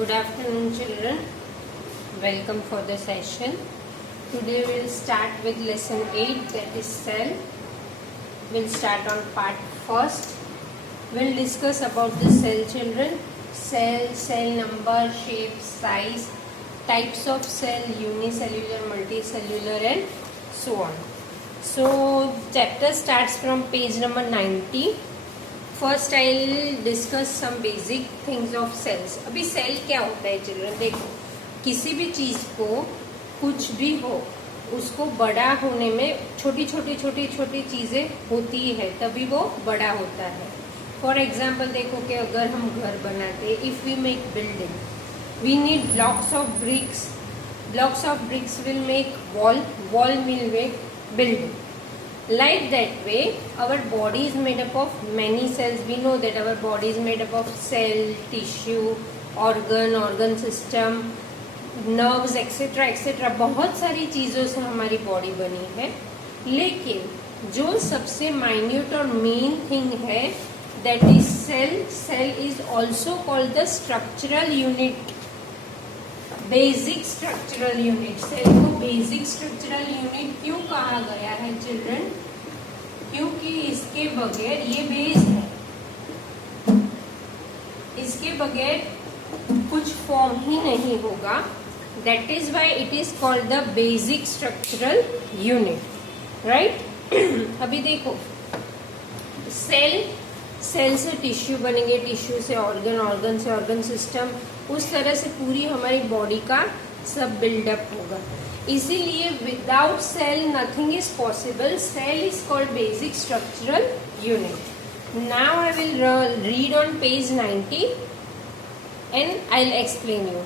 Good afternoon, children. Welcome for the session. Today we'll start with lesson 8, that is cell. We'll start on part first. We'll discuss about the cell, children. Cell number, shape, size, types of cell, unicellular, multicellular and so on. So chapter starts from page number 90. First I discuss some basic things of cells. अभी cell क्या होता है children? देखो, किसी भी चीज को कुछ भी हो उसको बड़ा होने में छोटी छोटी चीजें होती है तभी वो बड़ा होता है. फॉर एग्जाम्पल देखो कि अगर हम घर बनाते, if we make building, we need blocks of bricks will make wall will make building. Like that way, our body is made up of many cells. We know that our body is made up of cell, tissue, organ system, nerves, etc. बहुत सारी चीज़ों से हमारी body बनी है. लेकिन जो सबसे माइन्यूट और मेन थिंग है, that is cell. Cell is also called the structural unit. Basic structural unit. Cell को बेसिक स्ट्रक्चरल यूनिट क्यों कहा गया है चिल्ड्रन? क्योंकि इसके बगैर, ये बेस है, इसके बगैर कुछ फॉर्म ही नहीं होगा. That is why it is called the basic structural unit, right? अभी देखो, सेल से टिश्यू बनेंगे, टिश्यू से ऑर्गन से ऑर्गन सिस्टम, उस तरह से पूरी हमारी बॉडी का सब बिल्डअप होगा. इसीलिए without cell nothing is possible. Cell is called basic structural unit. Now I will read on page 90 and I will explain you.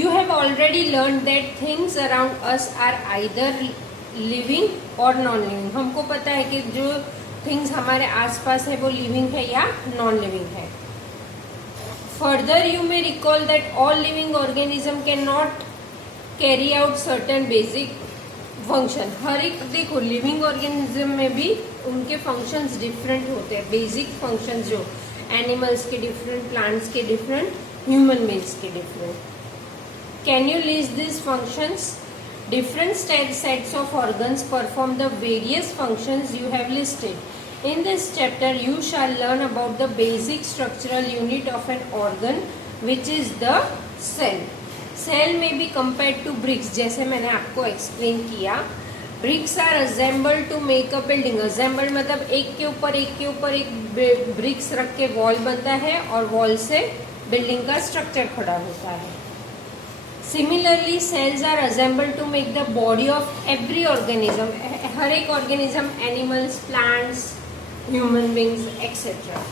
You have already learned that things around us are either living or non-living. हमको पता है कि जो things हमारे आसपास है वो living है या नॉन लिविंग है. Further, you may recall that all living organism cannot carry out certain basic function. हर एक, देखो, लिविंग ऑर्गेनिज्म में भी उनके फंक्शंस डिफरेंट होते हैं. बेसिक फंक्शंस जो एनिमल्स के डिफरेंट, प्लांट्स के डिफरेंट, ह्यूमन बीइंग्स के different. Can you list this functions? Different sets of organs perform the various functions you have listed. In this chapter, you shall learn about the basic structural unit of an organ, which is the cell. Cell may be compared to bricks, जैसे मैंने आपको explain किया. Bricks are assembled to make a building. Assembled मतलब एक के ऊपर एक bricks रख के wall बनता है और wall से building का structure खड़ा होता है. Similarly, cells are assembled to make the body of every organism. हर एक organism, animals, plants, human beings, etc.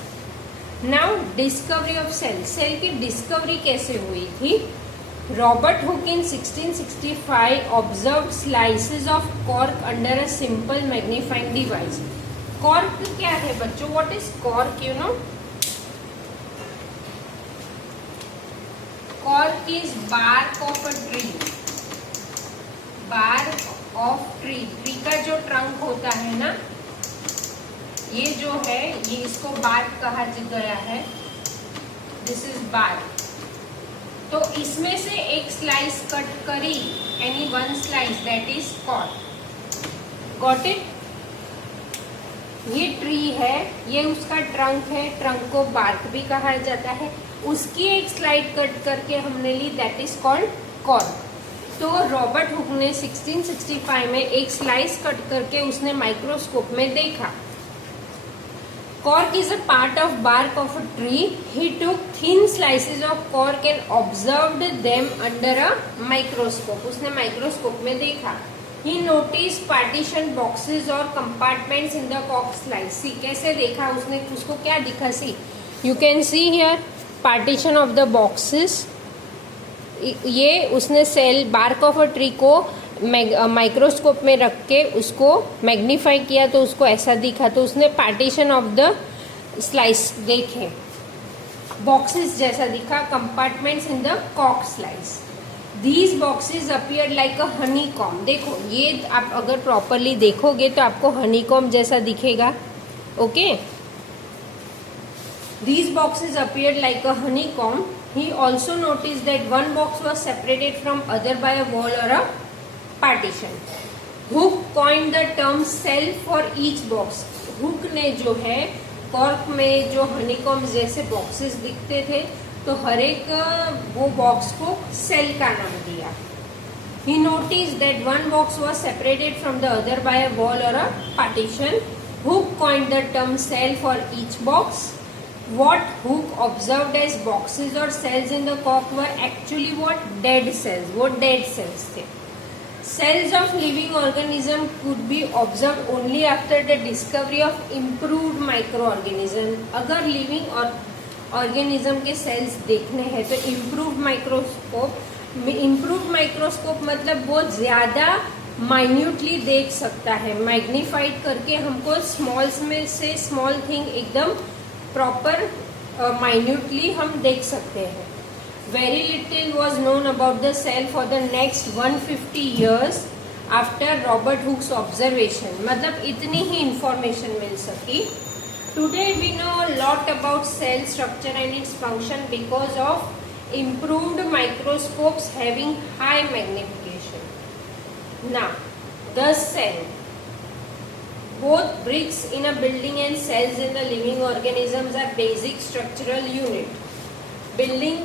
Now, discovery of cell. Cell की discovery कैसे हुई थी? Robert Hooke in 1665 observed slices of cork under a simple magnifying device. Cork क्या है बच्चों? What is cork? You know? Cork is bark of a tree. Bark of tree. Tree का जो trunk होता है ना, ये जो है, ये इसको बार्क कहा गया है. This is bark. तो इसमें से एक स्लाइस कट करी, any one slice, that is cork. Got it? ये ट्री है, ये उसका ट्रंक है. ट्रंक को बार्क भी कहा जाता है. उसकी एक स्लाइड कट करके हमने ली, दैट इज कॉल्ड कॉर्क. तो रॉबर्ट हुक ने 1665 में एक स्लाइस कट करके उसने माइक्रोस्कोप में देखा. Cork is a part of bark of a tree. He took thin slices of cork and observed them under a microscope. उसने माइक्रोस्कोप में देखा. He noticed partition boxes or compartments in the cork slice. See, कैसे देखा उसने? उसको क्या दिखा? See, you can see here partition of the boxes. ये उसने cell, bark of a tree को माइक्रोस्कोप में रख के उसको मैग्नीफाई किया तो उसको ऐसा दिखा. तो उसने पार्टीशन ऑफ द स्लाइस देखे, बॉक्सेस जैसा दिखा, compartments in the cork slice. These boxes appear like a Honey com. देखो, ये आप अगर प्रॉपरली देखोगे तो आपको हनी कॉम जैसा दिखेगा. Okay, These boxes appeared like a honeycomb He also noticed that one box was separated from other by a wall or a partition. Hooke coined the term cell for each box. Hook ने जो है cork में जो हनीकॉम्स जैसे boxes दिखते थे तो हर एक वो बॉक्स को सेल का नाम दिया. He noticed that one box was separated from the other by a wall or a partition. Hooke coined the term cell for each box. What Hooke observed as boxes or cells in the cork were actually what? Dead cells. वो dead cells थे. Cells of living organism could be observed only after the discovery of improved microorganism. अगर living और organism के cells देखने हैं तो improved microscope मतलब वो ज़्यादा माइन्यूटली देख सकता है. मैग्नीफाइड करके हमको स्मॉल्स में से स्मॉल थिंग एकदम प्रॉपर माइन्यूटली हम देख सकते हैं. Very little was known about the cell for the next 150 years after Robert Hooke's observation. मतलब इतनी ही इंफॉर्मेशन मिल सकी. Today we know lot about cell structure and its function because of improved microscopes having high magnification. Now the cell, both bricks in a building and cells in the living organisms are basic structural unit. Building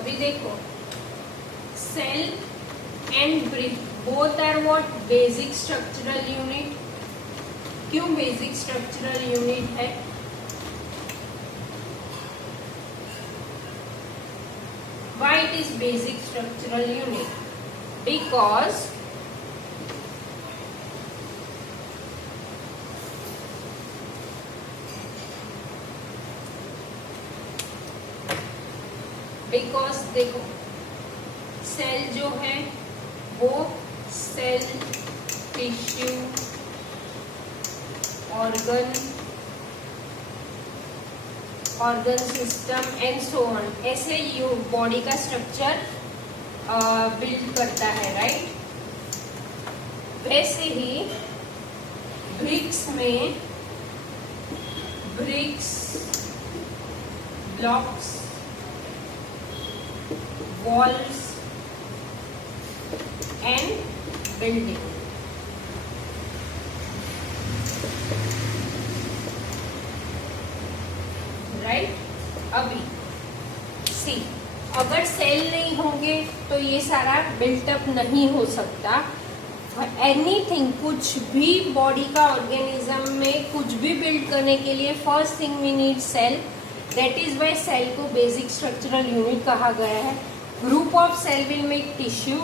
अभी देखो cell and brick both are what? Basic structural unit. क्यों basic structural unit है? Why it is basic structural unit? Because देखो cell जो है वो cell, tissue, organ system and so on ऐसे body का स्ट्रक्चर बिल्ड करता है, राइट. वैसे ही ब्रिक्स में blocks, walls and building. Right. अभी सी, अगर सेल नहीं होंगे तो ये सारा बिल्टअप नहीं हो सकता. एनीथिंग, कुछ भी बॉडी का ऑर्गेनिज्म में कुछ भी बिल्ड करने के लिए first thing we need cell. That is why cell को बेसिक स्ट्रक्चरल यूनिट कहा गया है. Group of cell will make tissue,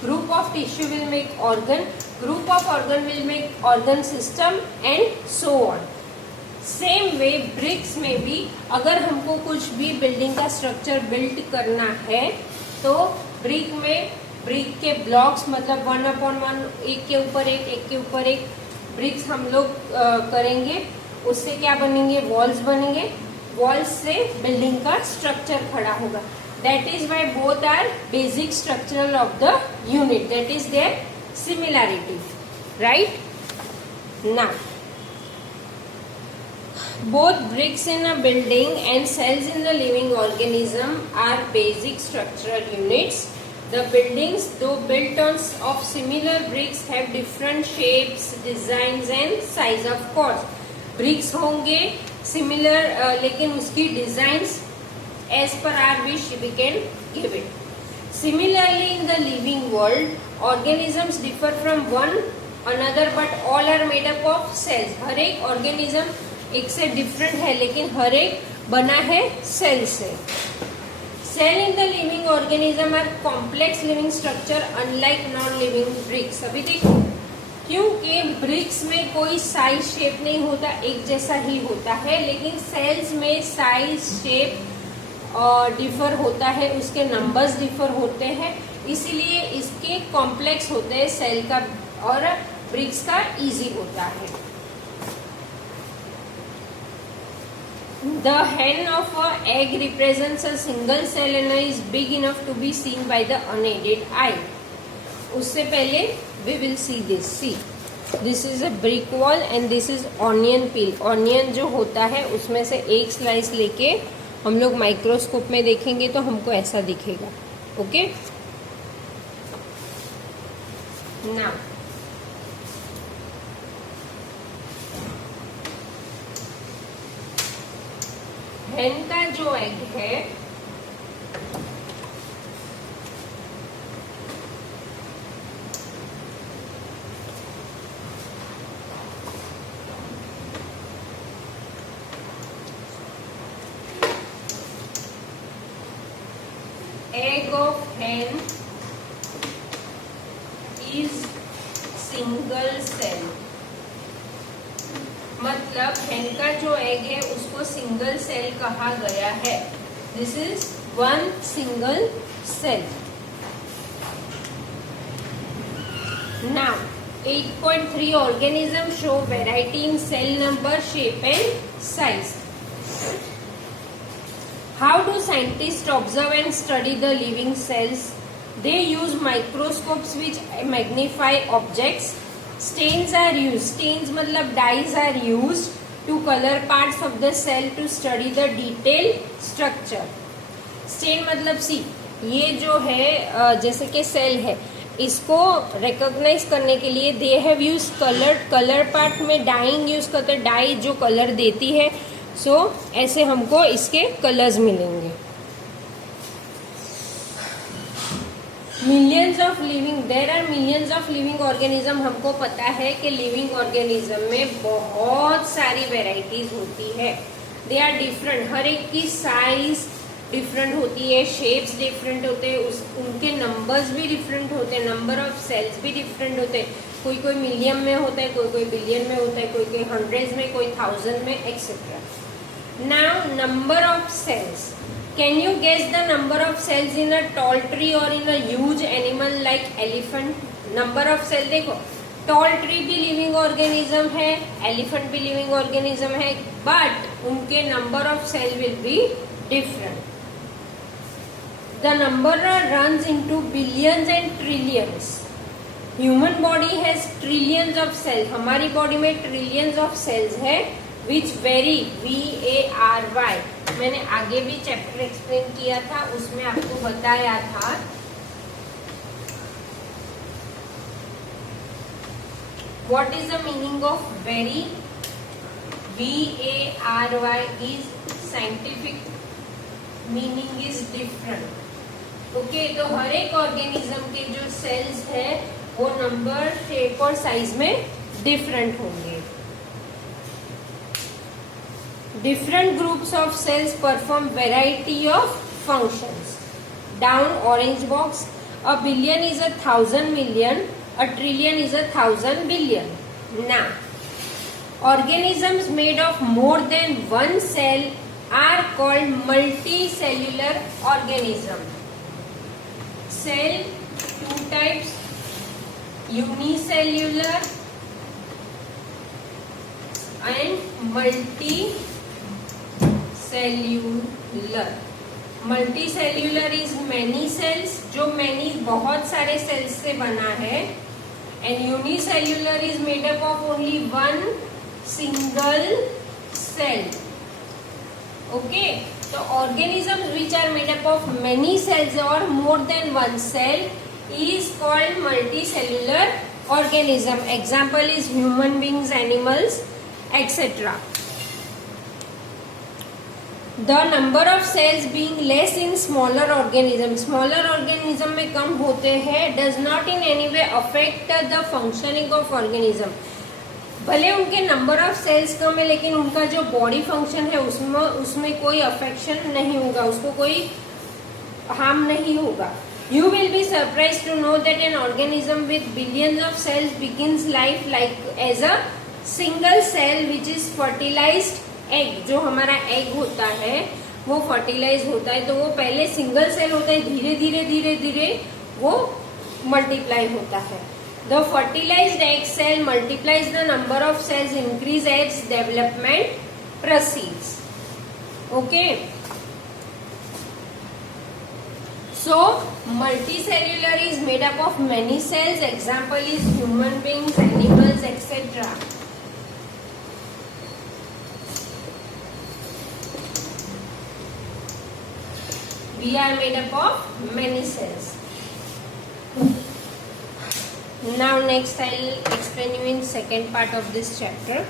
group of tissue will make organ, group of organ will make organ system and so on. Same way bricks में भी अगर हमको कुछ भी बिल्डिंग का स्ट्रक्चर बिल्ड करना है तो ब्रिक के ब्लॉक्स मतलब 1/1, एक के ऊपर एक ब्रिक्स हम लोग करेंगे. उससे क्या बनेंगे? वॉल्स बनेंगे. वॉल्स से बिल्डिंग का स्ट्रक्चर खड़ा होगा. That is why both are basic structural of the unit. That is there similarity, right. Now both bricks in a building and cells in the living organism are basic structural units. The buildings, though built of similar bricks, have different shapes, designs and size. Of course, bricks होंगे similar, लेकिन उसकी designs as per our wish we can give it. Similarly, in the living world, organisms differ from one another, but all are made up of cells. हर एक organism एक से different है लेकिन हर एक बना है सेल से. Cell in the living organism are complex living structure unlike non living bricks. अभी देखो, क्योंकि ब्रिक्स में कोई साइज शेप नहीं होता, एक जैसा ही होता है, लेकिन सेल्स में साइज शेप डिफर होता है, उसके नंबर्स डिफर होते हैं, इसीलिए इसके कॉम्प्लेक्स होते हैं सेल का और ब्रिक्स का इजी होता है. The hen of an egg represents a single cell and is big enough to be seen by the unaided eye. उससे पहले we will see this. See, this is a brick wall and this is onion peel. Onion जो होता है उसमें से एक slice लेके हम लोग माइक्रोस्कोप में देखेंगे तो हमको ऐसा दिखेगा। ओके, नाउ हेन का जो एग है egg of hen is single cell। मतलब hen का जो एग है उसको सिंगल सेल कहा गया है। This is one single cell. Now 8.3 organism show variety in cell number, shape and size। How do scientists observe and study the living cells? They use microscopes which magnify objects। Stains are used। Stains मतलब dyes are used to color parts of the cell to study the detailed structure। Stain मतलब सी, ये जो है जैसे कि cell है, इसको recognise करने के लिए they have use colour part में डाइंग यूज करते, डाई जो कलर देती है। सो ऐसे हमको इसके कलर्स मिलेंगे। Millions of living, there are millions of living organism. हमको पता है कि लिविंग ऑर्गेनिज्म में बहुत सारी वेराइटीज होती है। दे आर डिफरेंट, हर एक की साइज डिफरेंट होती है, शेप्स डिफरेंट होते हैं, उनके नंबर्स भी डिफरेंट होते हैं, नंबर ऑफ सेल्स भी डिफरेंट होते हैं। कोई कोई मिलियन में होता है, कोई कोई बिलियन में होता है, कोई कोई हंड्रेड्स में, कोई थाउजेंड में, etcetera. Now number of cells, can you guess the number of cells in a tall tree और in a huge animal like elephant? Number of cell देखो, टॉल ट्री भी लिविंग ऑर्गेनिज्म है, elephant भी living organism है, but उनके number of cell will be different. The number runs into billions and trillions। Human body has trillions of cells। हमारी body में trillions of cells है, which vary, VARY। मैंने आगे भी चैप्टर एक्सप्लेन किया था, उसमें आपको बताया था what is the meaning of vary। VARY is scientific meaning is different। Okay, तो हर एक ऑर्गेनिज्म के जो सेल्स है वो नंबर, शेप और साइज में डिफरेंट होंगे। Different groups of cells perform variety of functions. Down orange box, a billion is 1000 million, a trillion is 1000 billion. Now organisms made of more than one cell are called multicellular organism. Cell, two types, unicellular and multicellular। Multicellular is many cells, जो many बहुत सारे cells से बना है, and unicellular is made up of only one single cell। Okay, so organisms which are made up of many cells or more than one cell is called multicellular organism। Example is human beings, animals, etc। The number of cells being less in smaller organism, smaller organism में कम होते हैं, does not in any way affect the functioning of organism। भले उनके number of sales कम है लेकिन उनका जो body function है उसमें कोई अफेक्शन नहीं होगा, उसको कोई हार्म नहीं होगा। You will be surprise to know that an organism with billions of cells begins life like as a single cell which is fertilized egg. जो हमारा एग होता है वो फर्टिलाइज होता है, तो वो पहले सिंगल सेल होता है, धीरे धीरे धीरे धीरे वो मल्टीप्लाई होता है। The fertilized egg cell multiplies, the number of cells increase as development proceeds। Okay, So multicellular is made up of many cells. Example is human beings, animals, etc. We are made up of many cells. Now next I'll explain you in second part of this chapter.